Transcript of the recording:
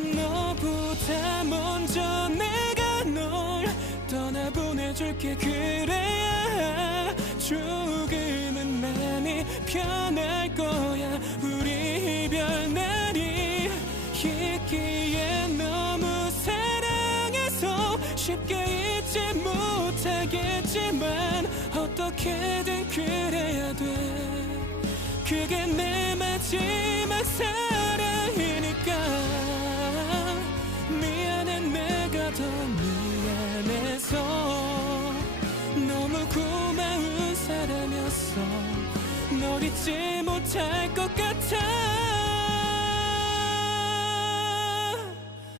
너보다 먼저 내가 널 떠나보내줄게. 그래야 조금은 마음이 편할 거야. 우리 이별 날이 있기에 너무 사랑해서 쉽게 잊지 못하겠지만 어떻게든 그래야 돼. 그게 내 마지막 사랑이니까. 미안해, 내가 더 미안해서. 너무 고마운 사람이었어. 널 잊지 못할 것 같아.